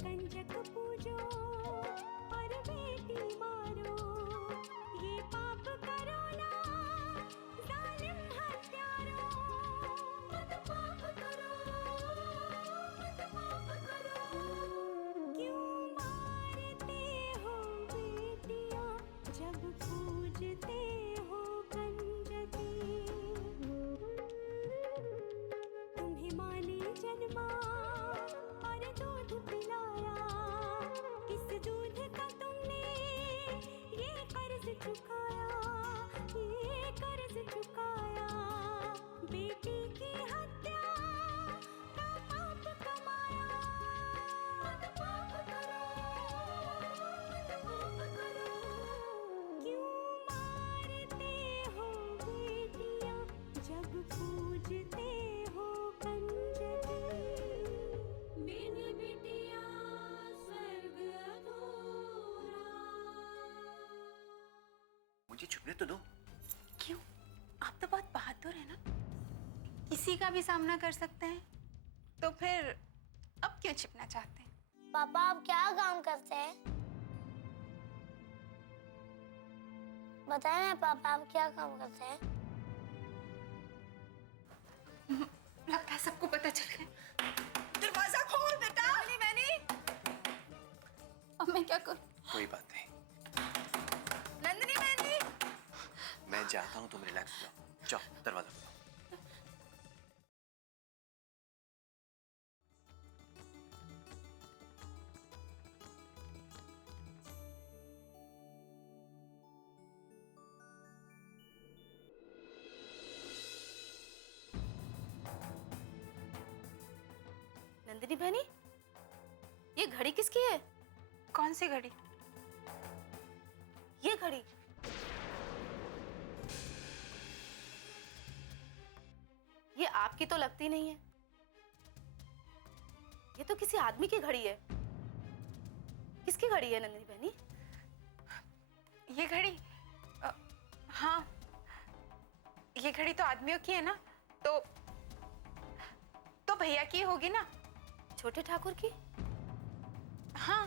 कंजक पूजो और बेटी मारो, ये पाप करो ना जालिम हत्यारों। मत पाप करो, मत पाप करो। क्यों मारते हो बेटियां जब पूजते हो कंजकी। तुम्हें माँ ने जन्मा और दूध पिलाया, इस दूध का तुमने ये कर्ज चुकाया, ये कर्ज चुकाया। बेटी की हत्या का पाप कमाया। मत पाप करो, मत पाप करो। क्यों मारते हो बेटियां जब पूजते हो कंजकी। मेरी बेटिया स्वर्ग अधूरा। मुझे छुपने तो दो। क्यों? आप तो बहुत बहादुर है ना, किसी का भी सामना कर सकते हैं, तो फिर अब क्यों छिपना चाहते हैं? पापा आप क्या काम करते हैं? बताए ना पापा आप क्या काम करते हैं? लगता है सबको पता चल गया। दरवाजा खोल बेटा। मैंने अब मैं क्या करूं? कोई बात नहीं, नंदिनी मैंने मैं चाहता हूँ तुम रिलैक्स हो जाओ। जाओ दरवाजा खोलो। नंदिनी बहनी, ये घड़ी किसकी है? कौन सी घड़ी? ये घड़ी ये आपकी तो लगती नहीं है, ये तो किसी आदमी की घड़ी है। किसकी घड़ी है नंदिनी बहनी? ये घड़ी हाँ, ये घड़ी तो आदमियों की है ना, तो भैया की होगी ना। छोटे ठाकुर की? हाँ,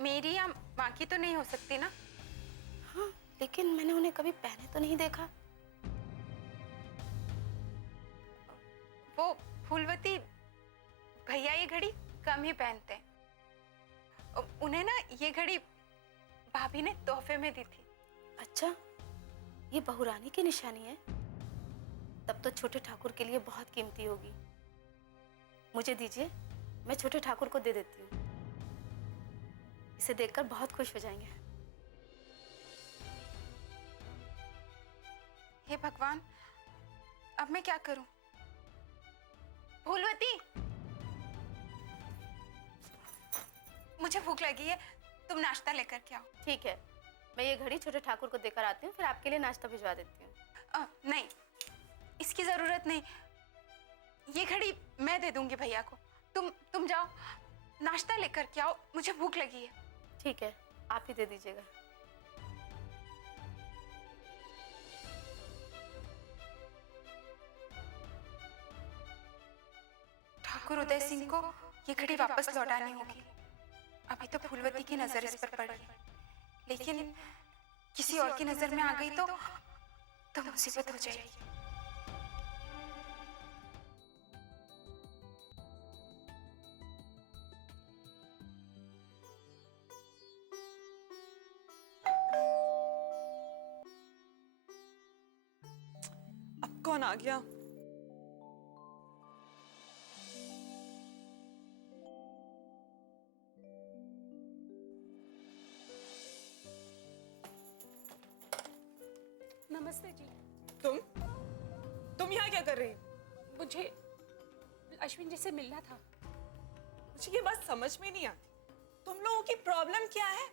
मेरी या माँ की तो नहीं हो सकती ना। हाँ, लेकिन मैंने उन्हें कभी पहने तो नहीं देखा। वो फूलवती भैया ये घड़ी कम ही पहनते हैं। उन्हें ना ये घड़ी भाभी ने तोहफे में दी थी। अच्छा, ये बहुरानी की निशानी है? तब तो छोटे ठाकुर के लिए बहुत कीमती होगी। मुझे दीजिए, मैं छोटे ठाकुर को दे देती हूँ। इसे देखकर बहुत खुश हो जाएंगे। हे भगवान, अब मैं क्या करूं? फूलवती, मुझे भूख लगी है, तुम नाश्ता लेकर के आओ। ठीक है, मैं ये घड़ी छोटे ठाकुर को देकर आती हूँ, फिर आपके लिए नाश्ता भिजवा देती हूँ। नहीं, इसकी जरूरत नहीं, ये घड़ी मैं दे दूंगी भैया को। तुम जाओ, नाश्ता लेकर के आओ, मुझे भूख लगी है। ठीक है, आप ही दे दीजिएगा। ठाकुर उदय सिंह को ये घड़ी वापस लौटानी होगी। अभी तो फूलवती की नजर इस पर पड़ गई, लेकिन किसी और की नजर में आ गई तो मुसीबत हो जाएगी। अब कौन आ गया? नमस्ते जी। तुम यहाँ क्या कर रही हो? मुझे अश्विन जी से मिलना था। मुझे ये बात समझ में नहीं आती, तुम लोगों की प्रॉब्लम क्या है?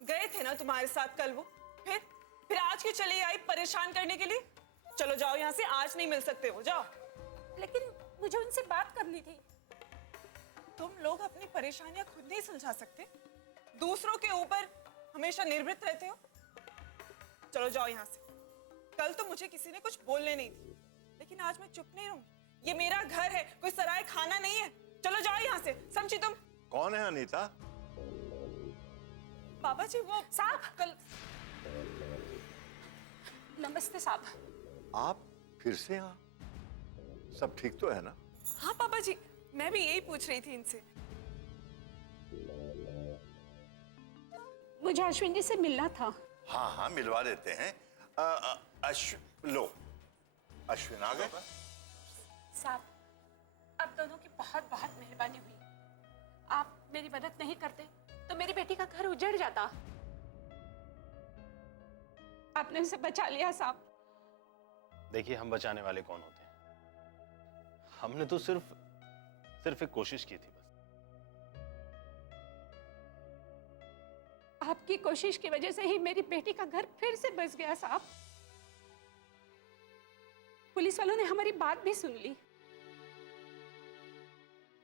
गए थे ना तुम्हारे साथ कल वो, फिर आज क्यों चली आई परेशान करने के लिए? चलो जाओ यहाँ से, आज नहीं मिल सकते हो, जाओ। लेकिन मुझे उनसे बात करनी थी। तुम लोग अपनी परेशानियां खुद नहीं सुलझा सकते, दूसरों के ऊपर हमेशा निर्भर रहते हो। चलो जाओ यहाँ से। कल तो मुझे किसी ने कुछ बोलने नहीं दी, लेकिन आज मैं चुप नहीं रहूंगी। ये मेरा घर है, कोई सराय खाना नहीं है। चलो जाओ यहाँ से, समझी तुम? कौन है अनीता? बाबा जी वो साहब! कल नमस्ते साहब। आप फिर से यहाँ? सब ठीक तो है ना? हाँ पापा जी, मैं भी यही पूछ रही थी इनसे। मुझे अश्विन जी से मिलना था। हाँ हाँ, मिलवा देते हैं। लो, अश्विन आ गए। साहब, आप दोनों की बहुत बहुत मेहरबानी हुई। आप मेरी मदद नहीं करते तो मेरी बेटी का घर उजड़ जाता। आपने उसे बचा लिया साहब। देखिए, हम बचाने वाले कौन होते हैं? हमने तो सिर्फ एक कोशिश की थी बस। आपकी कोशिश की वजह से ही मेरी बेटी का घर फिर से बस गया साहब। पुलिस वालों ने हमारी बात भी सुन ली।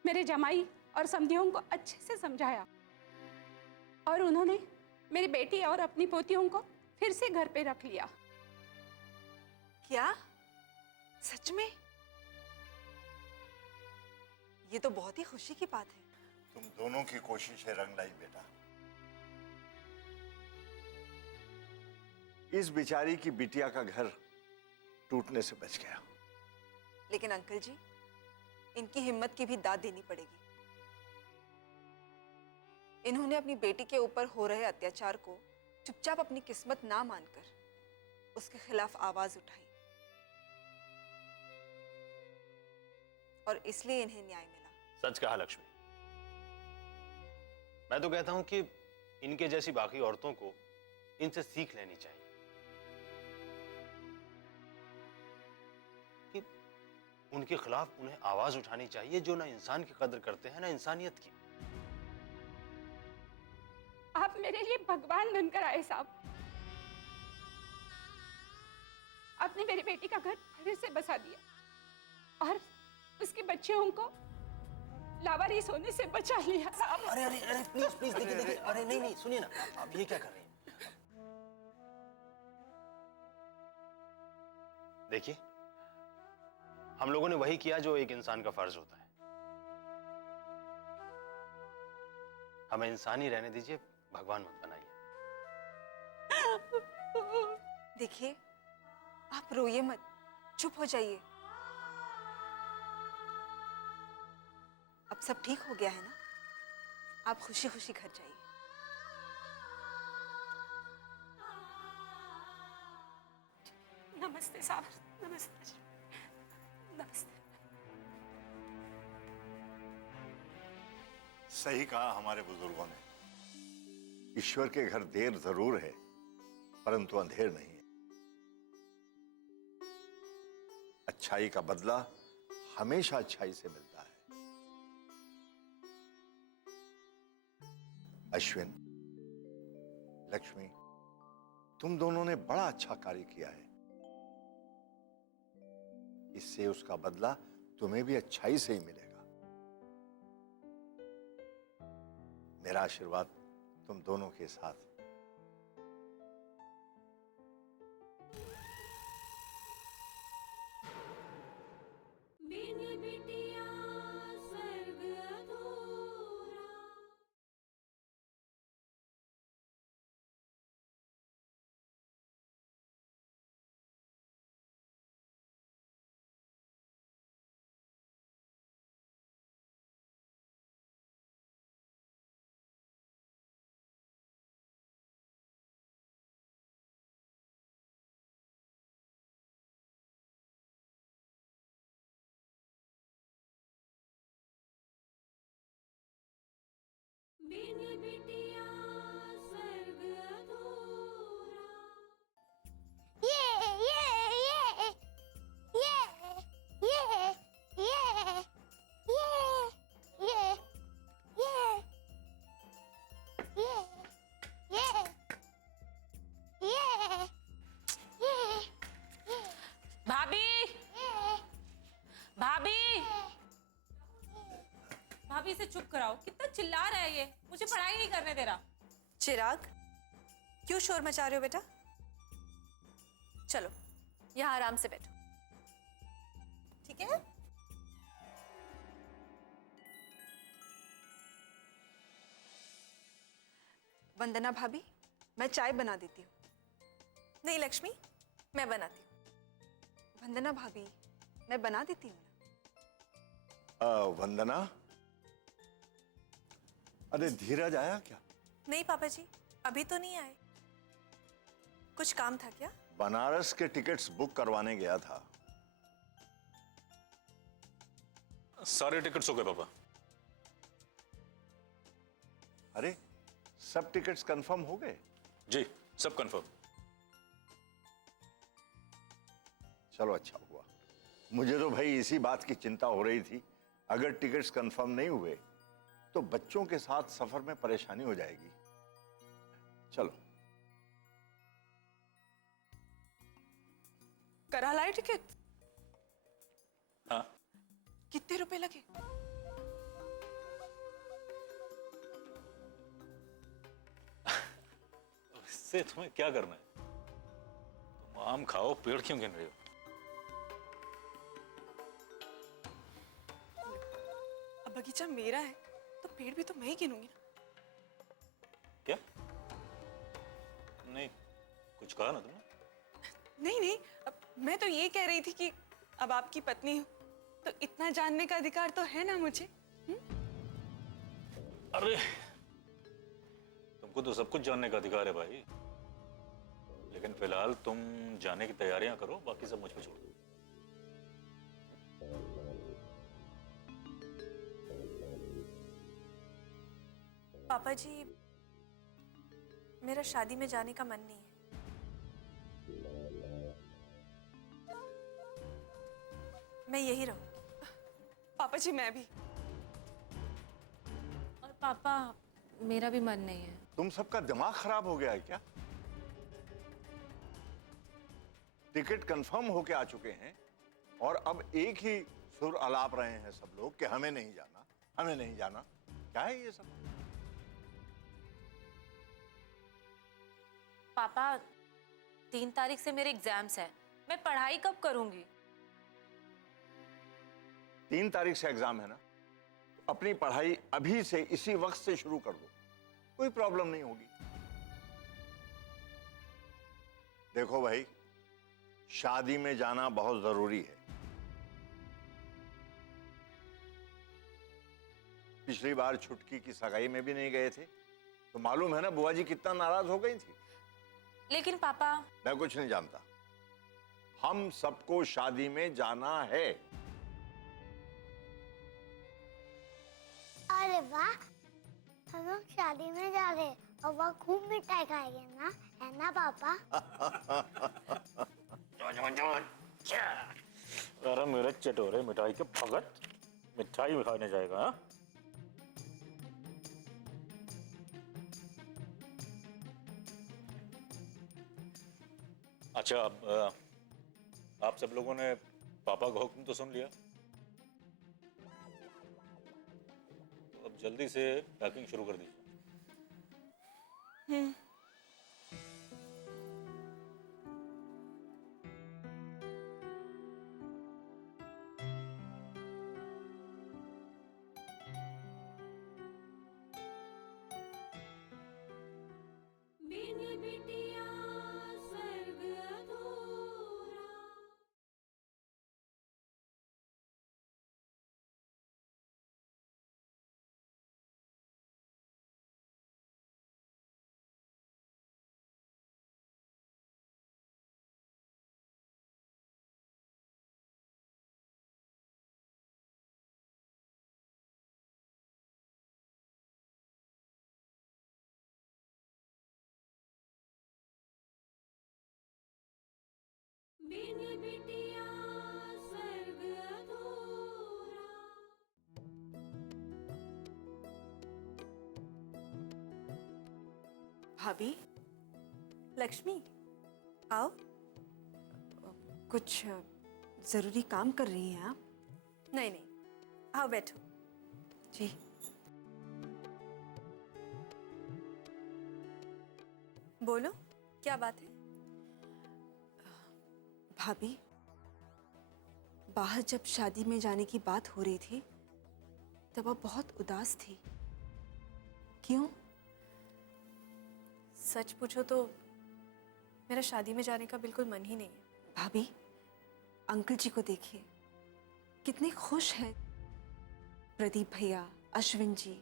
मेरे जमाई और समधियों को अच्छे से समझाया और उन्होंने मेरी बेटी और अपनी पोतियों को फिर से घर पे रख लिया। क्या? सच में? ये तो बहुत ही खुशी की बात है। तुम दोनों की कोशिशें रंग लाई बेटा। इस बेचारी की बिटिया का घर टूटने से बच गया। लेकिन अंकल जी, इनकी हिम्मत की भी दाद देनी पड़ेगी। इन्होंने अपनी बेटी के ऊपर हो रहे अत्याचार को चुपचाप अपनी किस्मत ना मानकर उसके खिलाफ आवाज उठाई और इसलिए इन्हें न्याय मिला। सच कहा लक्ष्मी। मैं तो कहता हूं कि इनके जैसी बाकी औरतों को इनसे सीख लेनी चाहिए कि उनके खिलाफ उन्हें आवाज उठानी चाहिए, जो ना इंसान की कदर करते हैं ना इंसानियत की। आप मेरे लिए भगवान बनकर आए साहब। आपने मेरी बेटी का घर फिर से बसा दिया और उसके बच्चों को लावारिस होने से बचा लिया साहब। अरे अरे अरे, प्लीज प्लीज, देखिए, अरे नहीं, सुनिए ना, आप ये क्या कर रहे हैं? देखिए, हम लोगों ने वही किया जो एक इंसान का फर्ज होता है। हमें इंसानी रहने दीजिए, भगवान मत बनाइए। देखिए, आप रोइए मत, चुप हो जाइए। अब सब ठीक हो गया है ना? आप खुशी खुशी घर जाइए। नमस्ते साहब। नमस्ते। नमस्ते। सही कहा हमारे बुजुर्गों ने। ईश्वर के घर देर जरूर है, परंतु अंधेर नहीं है। अच्छाई का बदला हमेशा अच्छाई से मिलता है। अश्विन, लक्ष्मी, तुम दोनों ने बड़ा अच्छा कार्य किया है। इससे उसका बदला तुम्हें भी अच्छाई से ही मिलेगा। मेरा आशीर्वाद तुम दोनों के साथ। भाभी! भाभी! भाभी इसे चुप कराओ। कितना चिल्ला रहा है ये, मुझे पढ़ाई नहीं करने दे रहा। चिराग, क्यों शोर मचा रहे हो बेटा? चलो यहाँ आराम से बैठो। ठीक है। वंदना भाभी, मैं चाय बना देती हूँ। नहीं लक्ष्मी, मैं बनाती हूँ। वंदना भाभी, मैं बना देती हूँ। वंदना, अरे धीरज आया क्या? नहीं पापा जी, अभी तो नहीं आए। कुछ काम था क्या? बनारस के टिकट्स बुक करवाने गया था। सारे टिकट्स हो गए पापा। अरे सब टिकट्स कंफर्म हो गए? जी, सब कंफर्म। चलो अच्छा हुआ। मुझे तो भाई इसी बात की चिंता हो रही थी, अगर टिकट्स कंफर्म नहीं हुए तो बच्चों के साथ सफर में परेशानी हो जाएगी। चलो। करा लाए टिकट? हाँ। कितने रुपए लगे? इससे तुम्हें क्या करना है? तुम आम खाओ, पेड़ क्यों गिन रहे हो? अब बगीचा मेरा है तो पेड़ भी तो मैं ही गिनूंगी ना। क्या? नहीं, कुछ कहा ना तुमने? नहीं नहीं, अब मैं तो ये कह रही थी कि अब आपकी पत्नी हो तो इतना जानने का अधिकार तो है ना मुझे। अरे तुमको तो सब कुछ जानने का अधिकार है भाई, लेकिन फिलहाल तुम जाने की तैयारियां करो, बाकी सब मुझ पे छोड़ दो। पापा जी, मेरा शादी में जाने का मन नहीं है। मैं यही रहूं। पापा जी मैं भी। और पापा, मेरा भी मन नहीं है। तुम सबका दिमाग खराब हो गया है क्या? टिकट कंफर्म होके आ चुके हैं और अब एक ही सुर अलाप रहे हैं सब लोग कि हमें नहीं जाना, हमें नहीं जाना। क्या है ये सब? पापा, 3 तारीख से मेरे एग्जाम्स हैं। मैं पढ़ाई कब करूंगी? 3 तारीख से एग्जाम है ना, तो अपनी पढ़ाई अभी से इसी वक्त से शुरू कर दो, कोई प्रॉब्लम नहीं होगी। देखो भाई, शादी में जाना बहुत जरूरी है। पिछली बार छुटकी की सगाई में भी नहीं गए थे, तो मालूम है ना बुआ जी कितना नाराज हो गई थी। लेकिन पापा, मैं कुछ नहीं जानता, हम सबको शादी में जाना है। अरे वाह, हम लोग शादी में जा रहे हैं और वहाँ खूब मिठाई खाएंगे ना, है ना पापा? अरे मेरे चटोरे मिठाई के भगत, मिठाई खाने जाएगा? हाँ? अच्छा, अब आप सब लोगों ने पापा का हुक्म तो सुन लिया, तो अब जल्दी से पैकिंग शुरू कर दीजिए। भाभी, लक्ष्मी, आओ। कुछ जरूरी काम कर रही हैं आप? नहीं नहीं, आओ बैठो। जी। बोलो, क्या बात है? भाभी, बाहर जब शादी में जाने की बात हो रही थी तब आप बहुत उदास थी। क्यों? सच पूछो तो मेरा शादी में जाने का बिल्कुल मन ही नहीं है। भाभी, अंकल जी को देखिए, कितने खुश हैं। प्रदीप भैया, अश्विन जी,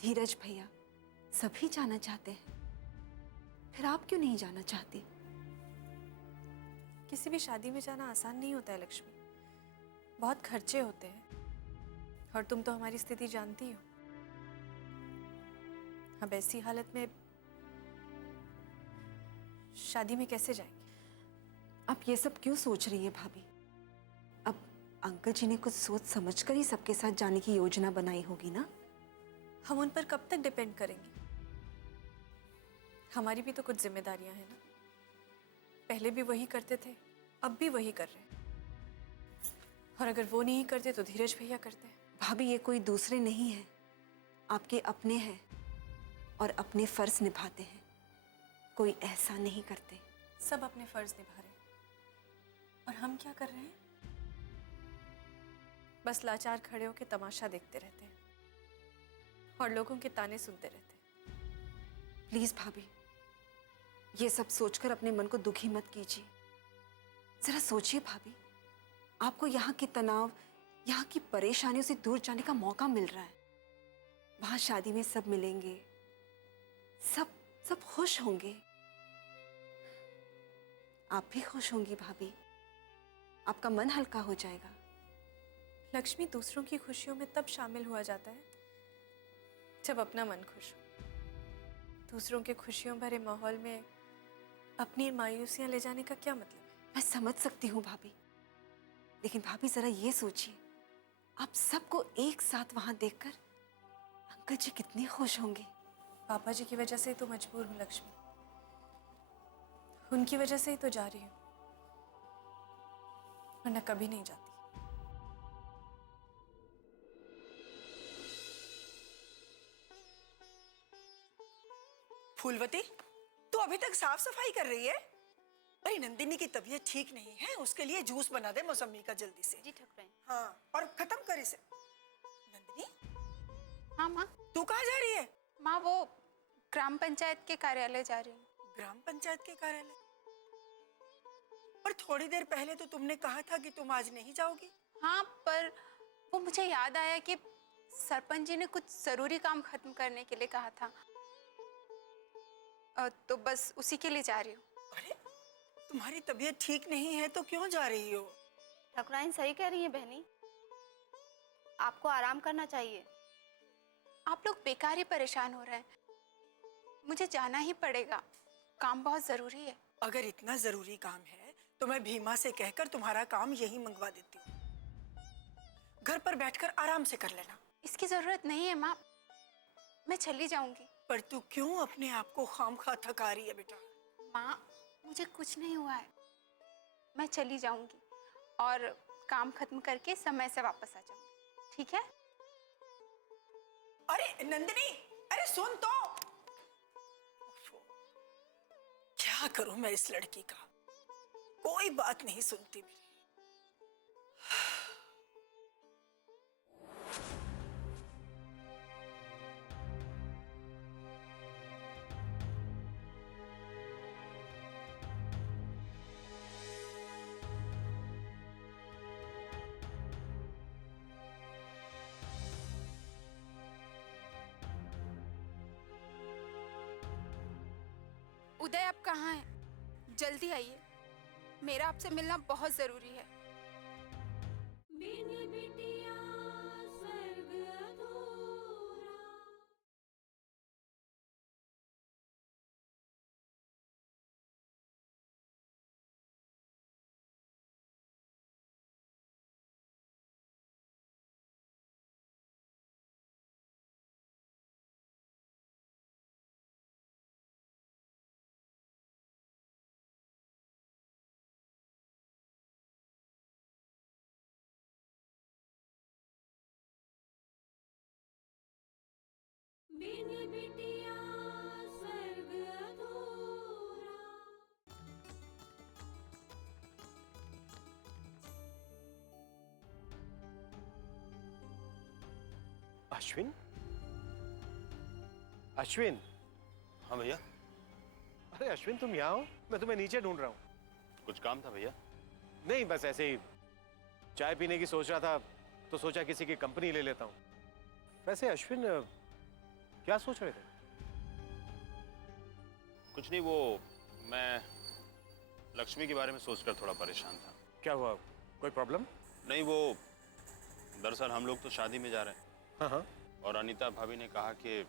धीरज भैया सभी जाना चाहते हैं, फिर आप क्यों नहीं जाना चाहती? किसी भी शादी में जाना आसान नहीं होता है लक्ष्मी, बहुत खर्चे होते हैं और तुम तो हमारी स्थिति जानती हो। अब ऐसी हालत में शादी में कैसे जाएंगे? आप ये सब क्यों सोच रही है भाभी? अब अंकल जी ने कुछ सोच समझकर ही सबके साथ जाने की योजना बनाई होगी ना? हम उन पर कब तक डिपेंड करेंगे? हमारी भी तो कुछ जिम्मेदारियां हैं ना। पहले भी वही करते थे, अब भी वही कर रहे हैं, और अगर वो नहीं करते तो धीरज भैया करते हैं। भाभी, ये कोई दूसरे नहीं है, आपके अपने हैं और अपने फर्ज निभाते हैं, कोई ऐसा नहीं करते। सब अपने फर्ज निभा रहे हैं और हम क्या कर रहे हैं? बस लाचार खड़े होकर तमाशा देखते रहते हैं और लोगों के ताने सुनते रहते हैं। प्लीज भाभी, ये सब सोचकर अपने मन को दुखी मत कीजिए। जरा सोचिए भाभी, आपको यहाँ के तनाव, यहाँ की परेशानियों से दूर जाने का मौका मिल रहा है। वहां शादी में सब मिलेंगे, सब खुश होंगे। आप भी खुश होंगी भाभी, आपका मन हल्का हो जाएगा। लक्ष्मी, दूसरों की खुशियों में तब शामिल हुआ जाता है जब अपना मन खुश हो। दूसरों के खुशियों भरे माहौल में अपनी मायूसियां ले जाने का क्या मतलब है? मैं समझ सकती हूँ भाभी, लेकिन भाभी जरा ये सोचिए, आप सबको एक साथ वहां देखकर अंकल जी कितने खुश होंगे। पापा जी की वजह से ही तो मजबूर हूँ लक्ष्मी, उनकी वजह से ही तो जा रही हूँ, वरना कभी नहीं जाती। फूलवती, तू अभी तक साफ सफाई कर रही है? अरे नंदिनी की तबीयत ठीक नहीं है, उसके लिए जूस बना दे मौसमी का जल्दी से। जी ठाकुराइन। हाँ, और खत्म कर इसे। नंदिनी, हाँ माँ। तू कहाँ जा रही है? माँ, वो ग्राम पंचायत के कार्यालय जा रही हूँ। ग्राम पंचायत के कार्यालय? पर थोड़ी देर पहले तो तुमने कहा था कि तुम आज नहीं जाओगी। हाँ, पर वो मुझे याद आया कि सरपंच जी ने कुछ जरूरी काम खत्म करने के लिए कहा था, तो बस उसी के लिए जा रही हूँ। अरे, तुम्हारी तबीयत ठीक नहीं है तो क्यों जा रही हो? ठाकुराइन सही कह रही है बहनी, आपको आराम करना चाहिए। आप लोग बेकार ही परेशान हो रहे हैं, मुझे जाना ही पड़ेगा, काम बहुत जरूरी है। अगर इतना जरूरी काम है तो मैं भीमा से कहकर तुम्हारा काम यही मंगवा देती हूँ, घर पर बैठकर आराम से कर लेना। इसकी जरूरत नहीं है माँ, मैं चली जाऊंगी। पर तू क्यों अपने आप को खामखा थका रही है बेटा? माँ, मुझे कुछ नहीं हुआ है, मैं चली जाऊंगी और काम खत्म करके समय से वापस आ जाऊंगी, ठीक है? अरे नंदिनी, अरे सुन तो। क्या करूं मैं इस लड़की का, कोई बात नहीं सुनती मेरी। उदय, आप कहाँ हैं? जल्दी आइए, मेरा आपसे मिलना बहुत जरूरी है। अश्विन? अश्विन? हाँ भैया। अरे अश्विन, तुम यहाँ हो? मैं तुम्हें नीचे ढूंढ रहा हूँ। कुछ काम था भैया? नहीं, बस ऐसे ही चाय पीने की सोच रहा था, तो सोचा किसी की कंपनी ले लेता हूँ। वैसे अश्विन, क्या सोच रहे थे? कुछ नहीं, वो मैं लक्ष्मी के बारे में सोचकर थोड़ा परेशान था। क्या हुआ, कोई प्रॉब्लम? नहीं, वो दरअसल हम लोग तो शादी में जा रहे हैं। हाँ हाँ। और अनीता भाभी ने कहा कि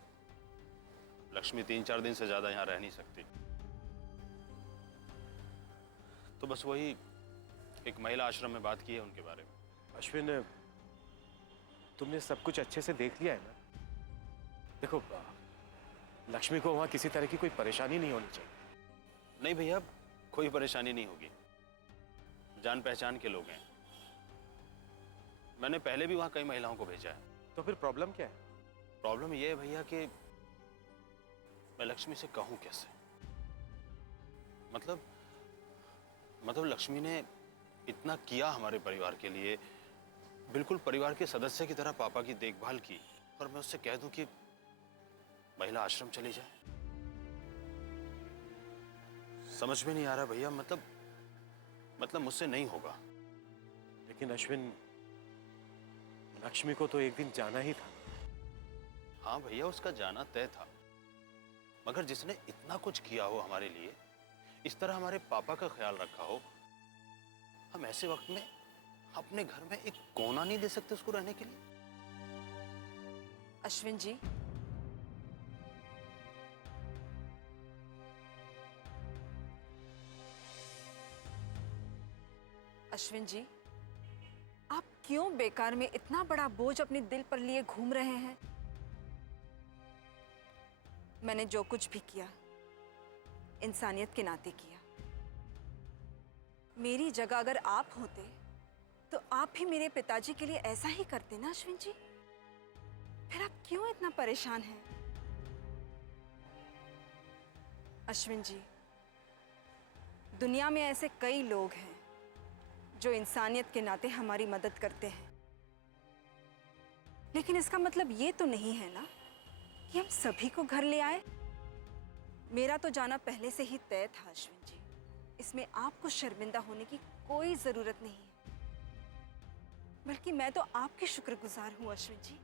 लक्ष्मी 3-4 दिन से ज्यादा यहाँ रह नहीं सकती, तो बस वही एक महिला आश्रम में बात की है उनके बारे में। अश्विन, तुमने सब कुछ अच्छे से देख लिया है ना? देखो, लक्ष्मी को वहां किसी तरह की कोई परेशानी नहीं होनी चाहिए। नहीं भैया, कोई परेशानी नहीं होगी, जान पहचान के लोग हैं। मैंने पहले भी वहां कई महिलाओं को भेजा है। तो फिर प्रॉब्लम क्या है? प्रॉब्लम यह है भैया कि मैं लक्ष्मी से कहूं कैसे। मतलब लक्ष्मी ने इतना किया हमारे परिवार के लिए, बिल्कुल परिवार के सदस्य की तरह पापा की देखभाल की, और मैं उससे कह दूं कि महिला आश्रम चली जाए? समझ में नहीं आ रहा भैया। मतलब मुझसे नहीं होगा। लेकिन अश्विन, लक्ष्मी को तो एक दिन जाना ही था। हाँ भैया, उसका जाना तय था, मगर जिसने इतना कुछ किया हो हमारे लिए, इस तरह हमारे पापा का ख्याल रखा हो, हम ऐसे वक्त में अपने घर में एक कोना नहीं दे सकते उसको रहने के लिए? अश्विन जी, अश्विन जी, आप क्यों बेकार में इतना बड़ा बोझ अपने दिल पर लिए घूम रहे हैं? मैंने जो कुछ भी किया, इंसानियत के नाते किया। मेरी जगह अगर आप होते तो आप भी मेरे पिताजी के लिए ऐसा ही करते ना अश्विन जी? फिर आप क्यों इतना परेशान हैं? अश्विन जी, दुनिया में ऐसे कई लोग हैं जो इंसानियत के नाते हमारी मदद करते हैं, लेकिन इसका मतलब ये तो नहीं है ना कि हम सभी को घर ले आए। मेरा तो जाना पहले से ही तय था अश्विन जी, इसमें आपको शर्मिंदा होने की कोई जरूरत नहीं है, बल्कि मैं तो आपकी शुक्रगुजार हूं अश्विन जी,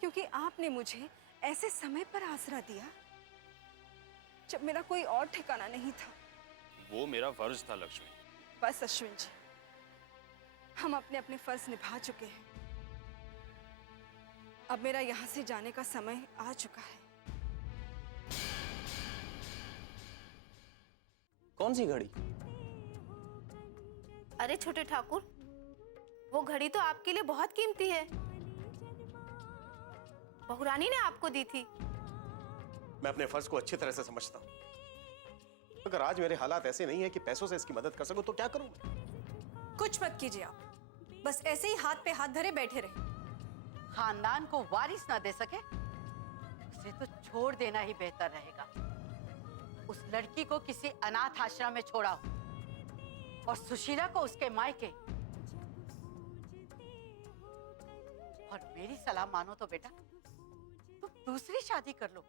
क्योंकि आपने मुझे ऐसे समय पर आसरा दिया जब मेरा कोई और ठिकाना नहीं था। वो मेरा फर्ज था लक्ष्मी। बस अश्विन जी, हम अपने अपने फर्ज निभा चुके हैं। अब मेरा यहाँ से जाने का समय आ चुका है। कौन सी घड़ी? अरे छोटे ठाकुर, वो घड़ी तो आपके लिए बहुत कीमती है। बहुरानी ने आपको दी थी। मैं अपने फर्ज को अच्छी तरह से समझता हूँ। अगर आज मेरे हालात ऐसे नहीं है कि पैसों से इसकी मदद कर सकूं, तो क्या करूं मैं? कुछ मत कीजिए आप, बस ऐसे ही हाथ पे हाथ धरे बैठे रहे। खानदान को वारिस ना दे सके, उसे तो छोड़ देना ही बेहतर रहेगा। उस लड़की को किसी अनाथ आश्रम में छोड़ा हो, और सुशीला को उसके मायके। और मेरी सलाह मानो तो बेटा, तुम दूसरी शादी कर लो।